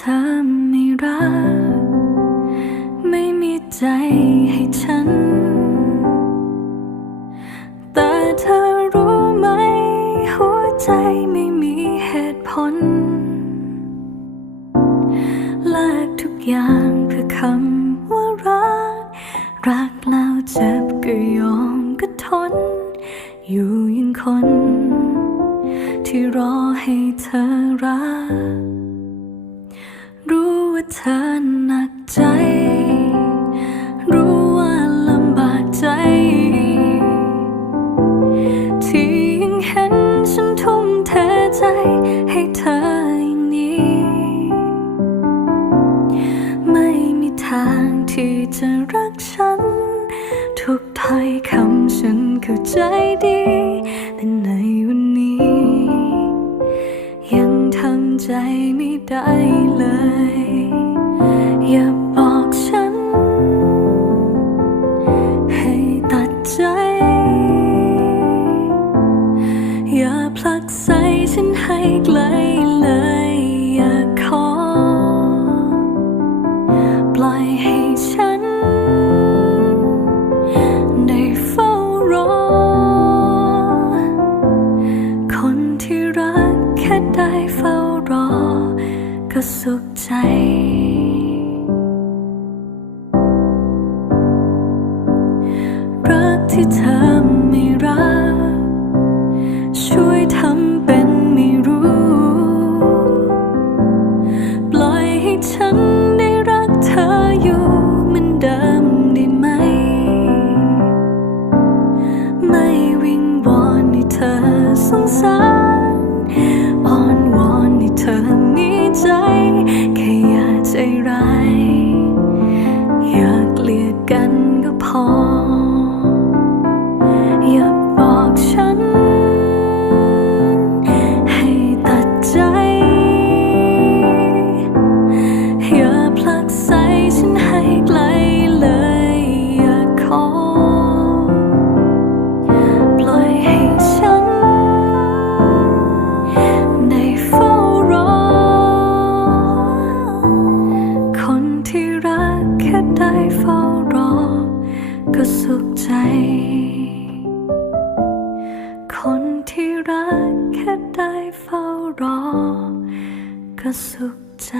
เธอไม่รัก ไม่มีใจให้ฉัน แต่เธอรู้ไหม หัวใจไม่มีเหตุผลแลกทุกอย่างเพื่อคำว่ารัก รักแล้วเจ็บก็ยอมก็ทน อยู่ยังคน ที่รอให้เธอรัก ว่าเธอหนักใจ รู้ว่าลำบากใจ ที่ยังเห็นฉันทุ่มเทใจให้เธออย่างนี้ ไม่มีทางที่จะรักฉัน ทุกถ้อยคำฉันเข้าใจดี แต่ในวันนี้ ยังทำใจไม่ได้เลย ใส่ฉันให้ไกลเลยอย่าขอ ปล่อยให้ฉัน ได้เฝ้ารอ คนที่รักแค่ได้เฝ้ารอ ก็สุขใจรักที่เธอไม่รัก ช่วย สงสารอ้อนวอนให้เธอมีใจแค่อย่าใจร้าย อย่าเกลียดกันก็พอ ก็สุขใจ